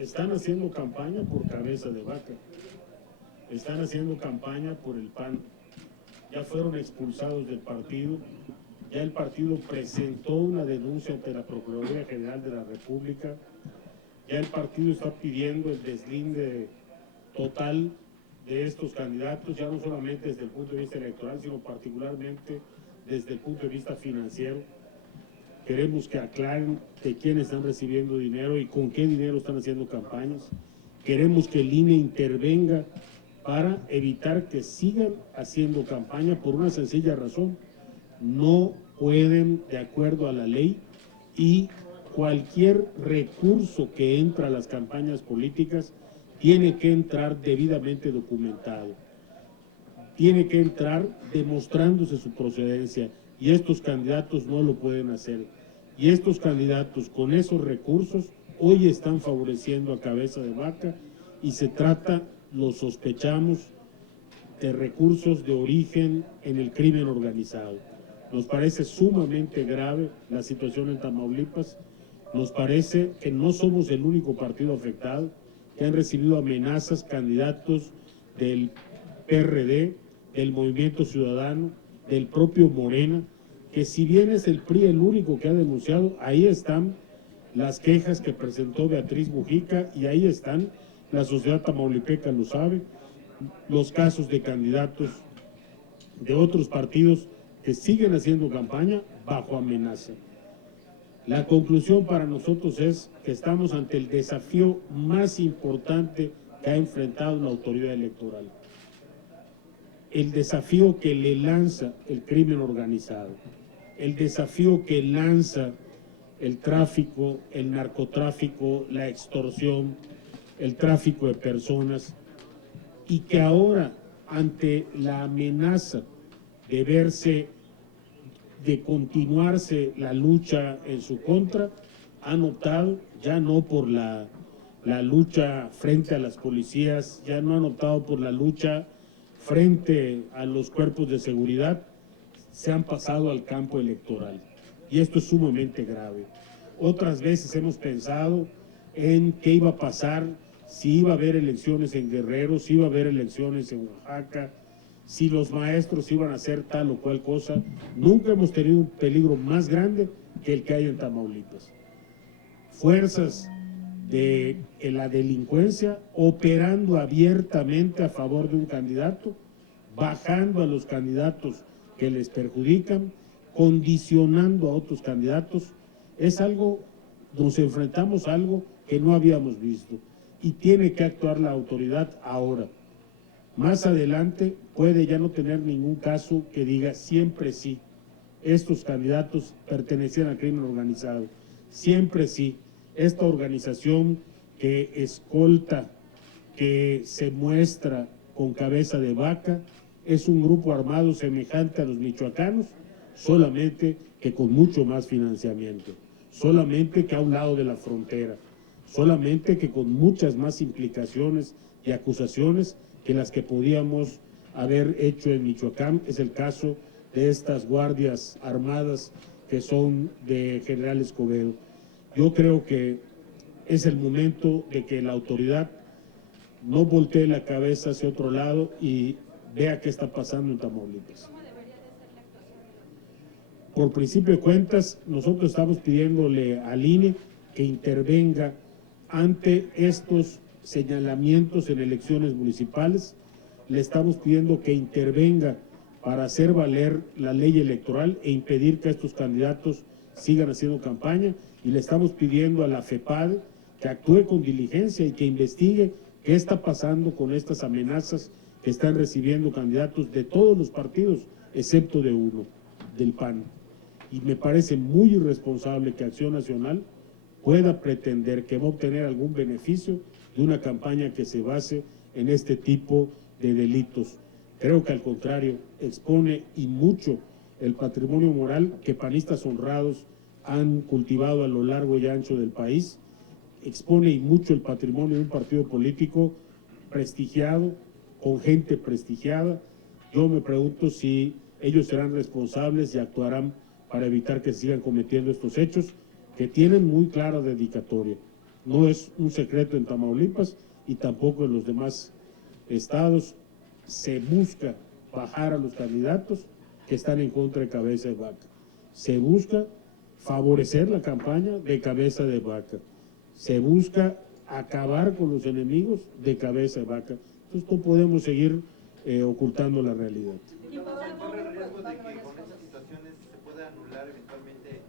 están haciendo campaña por Cabeza de Vaca, están haciendo campaña por el PAN, ya fueron expulsados del partido, ya el partido presentó una denuncia ante la Procuraduría General de la República, ya el partido está pidiendo el deslinde total de estos candidatos, ya no solamente desde el punto de vista electoral, sino particularmente desde el punto de vista financiero. Queremos que aclaren de quiénes están recibiendo dinero y con qué dinero están haciendo campañas. Queremos que el INE intervenga para evitar que sigan haciendo campaña por una sencilla razón. No pueden, de acuerdo a la ley, y cualquier recurso que entra a las campañas políticas tiene que entrar debidamente documentado. Tiene que entrar demostrándose su procedencia y estos candidatos no lo pueden hacer. Y estos candidatos con esos recursos hoy están favoreciendo a Cabeza de Vaca y se trata, lo sospechamos, de recursos de origen en el crimen organizado. Nos parece sumamente grave la situación en Tamaulipas, nos parece que no somos el único partido afectado, que han recibido amenazas candidatos del PRD, del Movimiento Ciudadano, del propio Morena, que si bien es el PRI el único que ha denunciado, ahí están las quejas que presentó Beatriz Mujica y ahí están, la sociedad tamaulipeca lo sabe, los casos de candidatos de otros partidos que siguen haciendo campaña bajo amenaza. La conclusión para nosotros es que estamos ante el desafío más importante que ha enfrentado la autoridad electoral. El desafío que le lanza el crimen organizado, el desafío que lanza el tráfico, el narcotráfico, la extorsión, el tráfico de personas, y que ahora, ante la amenaza de verse, de continuarse la lucha en su contra, han optado ya no por la lucha frente a las policías, ya no han optado por la lucha frente a los cuerpos de seguridad, se han pasado al campo electoral. Y esto es sumamente grave. Otras veces hemos pensado en qué iba a pasar, si iba a haber elecciones en Guerrero, si iba a haber elecciones en Oaxaca, si los maestros iban a hacer tal o cual cosa. Nunca hemos tenido un peligro más grande que el que hay en Tamaulipas. Fuerzas de la delincuencia operando abiertamente a favor de un candidato, bajando a los candidatos que les perjudican, condicionando a otros candidatos. Es algo, nos enfrentamos a algo que no habíamos visto y tiene que actuar la autoridad ahora. Más adelante puede ya no tener ningún caso que diga siempre sí, estos candidatos pertenecían al crimen organizado, siempre sí, esta organización que escolta, que se muestra con Cabeza de Vaca, es un grupo armado semejante a los michoacanos, solamente que con mucho más financiamiento, solamente que a un lado de la frontera, solamente que con muchas más implicaciones y acusaciones que las que podíamos haber hecho en Michoacán. Es el caso de estas guardias armadas que son de General Escobedo. Yo creo que es el momento de que la autoridad no voltee la cabeza hacia otro lado y vea qué está pasando en Tamaulipas. ¿Cómo debería de ser la actuación? Por principio de cuentas, nosotros estamos pidiéndole al INE que intervenga ante estos señalamientos en elecciones municipales. Le estamos pidiendo que intervenga para hacer valer la ley electoral e impedir que estos candidatos sigan haciendo campaña, y le estamos pidiendo a la FEPADE que actúe con diligencia y que investigue qué está pasando con estas amenazas que están recibiendo candidatos de todos los partidos, excepto de uno, del PAN. Y me parece muy irresponsable que Acción Nacional pueda pretender que va a obtener algún beneficio de una campaña que se base en este tipo de delitos. Creo que al contrario, expone y mucho el patrimonio moral que panistas honrados han cultivado a lo largo y ancho del país, expone y mucho el patrimonio de un partido político prestigiado, con gente prestigiada. Yo me pregunto si ellos serán responsables y actuarán para evitar que sigan cometiendo estos hechos que tienen muy clara dedicatoria. no es un secreto en Tamaulipas y tampoco en los demás estados. Se busca bajar a los candidatos que están en contra de Cabeza de Vaca. Se busca favorecer la campaña de Cabeza de Vaca. Se busca acabar con los enemigos de Cabeza de Vaca. Entonces no podemos seguir ocultando la realidad. ¿Y se corre el riesgo de que con esas situaciones se pueda anular eventualmente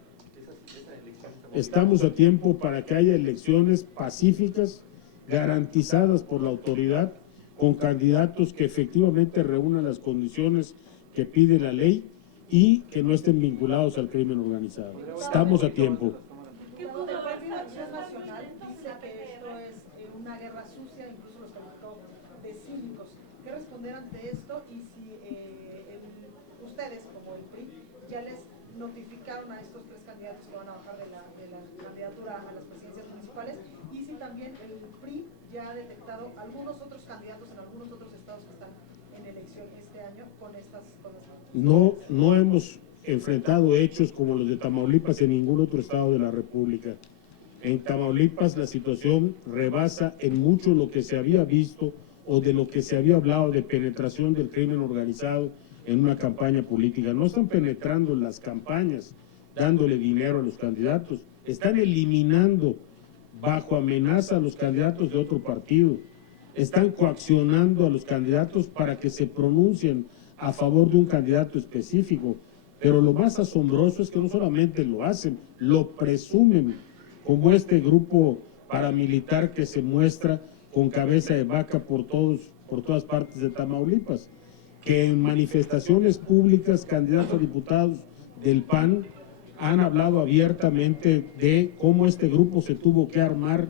esa elección? Estamos a tiempo para que haya elecciones pacíficas, garantizadas por la autoridad, con candidatos que efectivamente reúnan las condiciones que pide la ley y que no estén vinculados al crimen organizado. Estamos a tiempo. El Partido Acción Nacional dice que esto es una guerra sucia, incluso los calificó de cínicos. ¿Qué responder ante esto? Y si ustedes, como el PRI, ya les notificaron a estos tres candidatos que van a bajar de la candidatura a las presidencias municipales, y si también el PRI ya ha detectado algunos otros candidatos en algunos otros estados que están en elección este año con estas cosas. No hemos enfrentado hechos como los de Tamaulipas en ningún otro estado de la República. En Tamaulipas la situación rebasa en mucho lo que se había visto o de lo que se había hablado de penetración del crimen organizado en una campaña política. No están penetrando en las campañas, dándole dinero a los candidatos, están eliminando bajo amenaza a los candidatos de otro partido, están coaccionando a los candidatos para que se pronuncien a favor de un candidato específico. Pero lo más asombroso es que no solamente lo hacen, lo presumen, como este grupo paramilitar que se muestra con Cabeza de Vaca por todas partes de Tamaulipas, que en manifestaciones públicas, candidatos a diputados del PAN han hablado abiertamente de cómo este grupo se tuvo que armar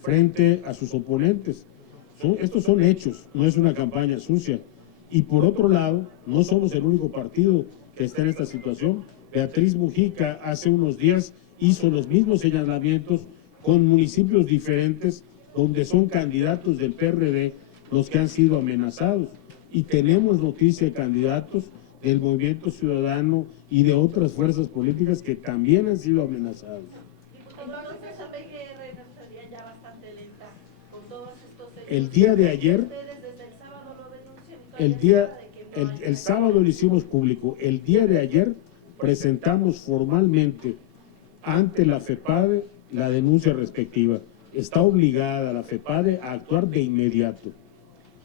frente a sus oponentes. Estos son hechos, no es una campaña sucia. Y por otro lado, no somos el único partido que está en esta situación. Beatriz Mujica hace unos días hizo los mismos señalamientos con municipios diferentes donde son candidatos del PRD los que han sido amenazados. Y tenemos noticia de candidatos del Movimiento Ciudadano y de otras fuerzas políticas que también han sido amenazados. Entonces esa PGR no sería ya bastante lenta con todos estos hechos. El día de ayer, ustedes desde el sábado lo denuncian. el sábado lo hicimos público. El día de ayer presentamos formalmente ante la FEPADE la denuncia respectiva. Está obligada la FEPADE a actuar de inmediato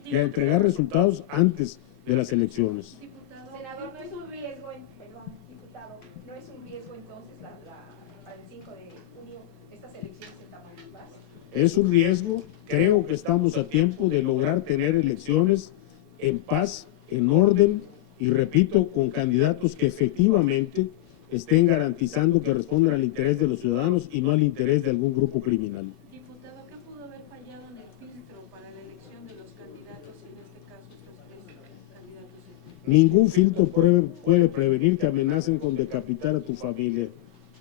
y a entregar resultados antes de las elecciones. Senador, no es un riesgo, diputado, no es un riesgo entonces para el 5 de junio estas elecciones en Tamaulipas. Es un riesgo, creo que estamos a tiempo de lograr tener elecciones en paz, en orden y repito, con candidatos que efectivamente estén garantizando que respondan al interés de los ciudadanos y no al interés de algún grupo criminal. Diputado, ¿qué pudo haber fallado en el filtro para la elección de los candidatos, en este caso estos tres candidatos? Ningún filtro puede prevenir que amenacen con decapitar a tu familia.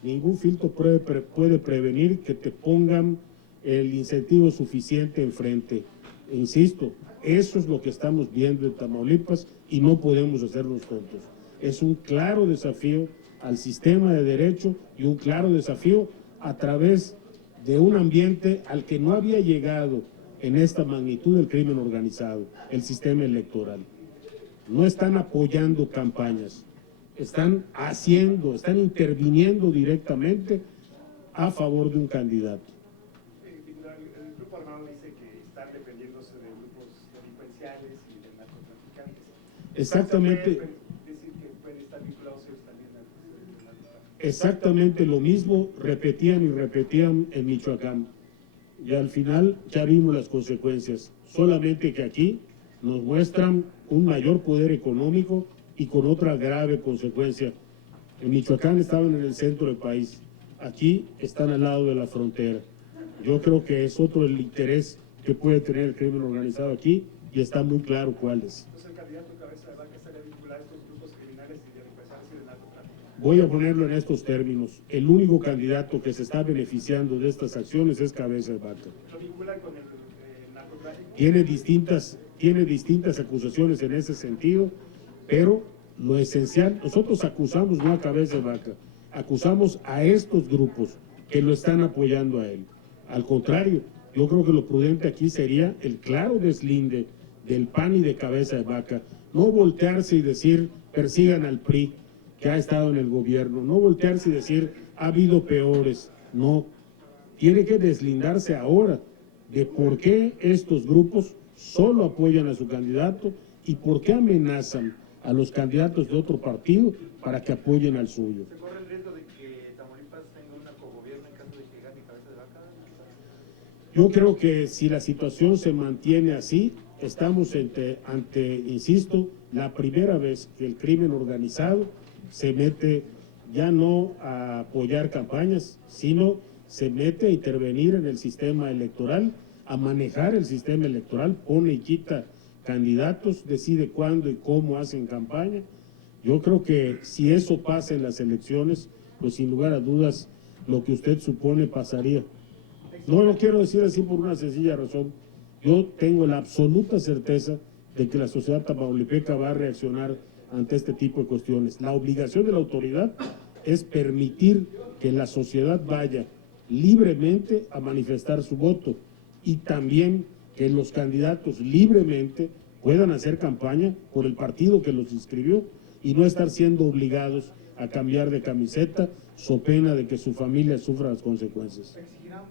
Ningún filtro puede prevenir que te pongan el incentivo suficiente enfrente. E insisto, eso es lo que estamos viendo en Tamaulipas y no podemos hacernos tontos. Es un claro desafío al sistema de derecho y un claro desafío a través de un ambiente al que no había llegado en esta magnitud el crimen organizado, el sistema electoral. No están apoyando campañas, están interviniendo directamente a favor de un candidato. El grupo armado dice que están defendiéndose de grupos delincuenciales y de narcotraficantes. Exactamente. Decir que pueden estar vinculados ellos también al narcotráfico. Exactamente lo mismo repetían y repetían en Michoacán. Y al final ya vimos las consecuencias. Solamente que aquí nos muestran un mayor poder económico y con otra grave consecuencia. En Michoacán estaban en el centro del país. Aquí están al lado de la frontera. Yo creo que es otro el interés que puede tener el crimen organizado aquí y está muy claro cuál es. Entonces el candidato Cabeza de Vaca estaría vinculado a estos grupos criminales y delincuenciales y de narcotráfico. Voy a ponerlo en estos términos. El único candidato que se está beneficiando de estas acciones es Cabeza de Vaca. ¿Lo vinculan con el narcotráfico? Tiene distintas acusaciones en ese sentido, pero lo esencial, nosotros acusamos no a Cabeza de Vaca, acusamos a estos grupos que lo están apoyando a él. Al contrario, yo creo que lo prudente aquí sería el claro deslinde del PAN y de Cabeza de Vaca. No voltearse y decir, persigan al PRI, que ha estado en el gobierno. No voltearse y decir, ha habido peores. No. Tiene que deslindarse ahora de por qué estos grupos solo apoyan a su candidato y por qué amenazan a los candidatos de otro partido para que apoyen al suyo. ¿Se corre el riesgo de que Tamaulipas tenga un narcogobierno en caso de que gane Cabeza de Vaca? Yo creo que si la situación se mantiene así, estamos ante, insisto, la primera vez que el crimen organizado se mete ya no a apoyar campañas, sino se mete a intervenir en el sistema electoral, a manejar el sistema electoral, pone y quita candidatos, decide cuándo y cómo hacen campaña. Yo creo que si eso pasa en las elecciones, pues sin lugar a dudas, lo que usted supone pasaría. No lo quiero decir así por una sencilla razón. Yo tengo la absoluta certeza de que la sociedad tamaulipeca va a reaccionar ante este tipo de cuestiones. La obligación de la autoridad es permitir que la sociedad vaya libremente a manifestar su voto y también que los candidatos libremente puedan hacer campaña por el partido que los inscribió y no estar siendo obligados a cambiar de camiseta so pena de que su familia sufra las consecuencias. ¿Exigirán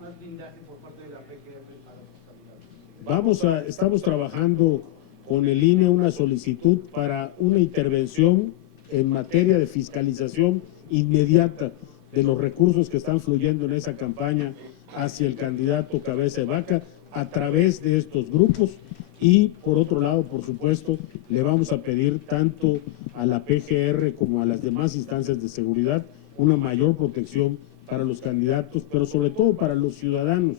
más blindaje por parte de la PGR para los candidatos? Estamos trabajando con el INE una solicitud para una intervención en materia de fiscalización inmediata de los recursos que están fluyendo en esa campaña hacia el candidato Cabeza de Vaca a través de estos grupos y por otro lado, por supuesto, le vamos a pedir tanto a la PGR como a las demás instancias de seguridad una mayor protección para los candidatos, pero sobre todo para los ciudadanos,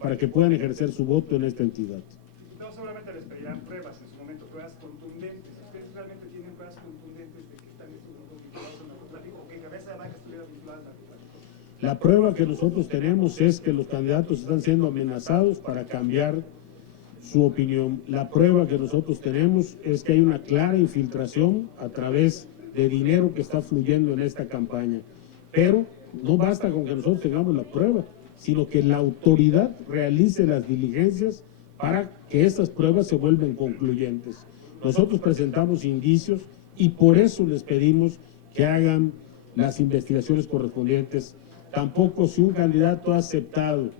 para que puedan ejercer su voto en esta entidad. No solamente les pedirán pruebas en su momento, pruebas contundentes. ¿Ustedes realmente tienen pruebas contundentes de que están estos grupos vinculados al narcotráfico o que Cabeza de Vaca estuviera vinculado al narcotráfico? La prueba que nosotros tenemos es que los candidatos están siendo amenazados para cambiar su opinión. La prueba que nosotros tenemos es que hay una clara infiltración a través de dinero que está fluyendo en esta campaña. Pero no basta con que nosotros tengamos la prueba, sino que la autoridad realice las diligencias para que estas pruebas se vuelvan concluyentes. Nosotros presentamos indicios y por eso les pedimos que hagan las investigaciones correspondientes. Tampoco si un candidato ha aceptado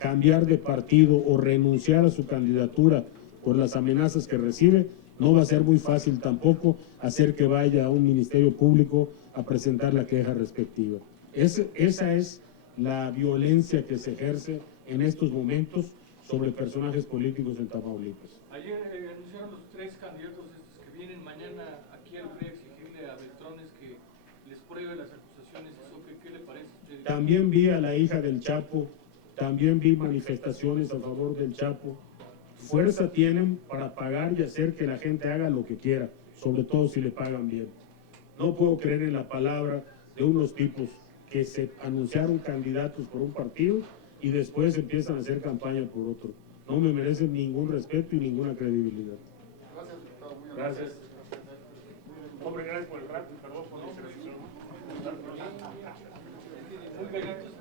cambiar de partido o renunciar a su candidatura por las amenazas que recibe, no va a ser muy fácil tampoco hacer que vaya a un ministerio público a presentar la queja respectiva. Esa es la violencia que se ejerce en estos momentos sobre personajes políticos en Tamaulipas. Ayer anunciaron los 3 candidatos estos que vienen mañana aquí al PRI a exigirle a Beltrones que les pruebe las acusaciones. ¿Qué le parece a usted? También vi a la hija del Chapo, también vi manifestaciones a favor del Chapo. Fuerza tienen para pagar y hacer que la gente haga lo que quiera, sobre todo si le pagan bien. No puedo creer en la palabra de unos tipos que se anunciaron candidatos por un partido y después empiezan a hacer campaña por otro. No me merecen ningún respeto y ninguna credibilidad. Gracias, diputado. Muy amable. Gracias. Hombre, gracias por el rato. Perdón por la interrupción. Muy bien, entonces,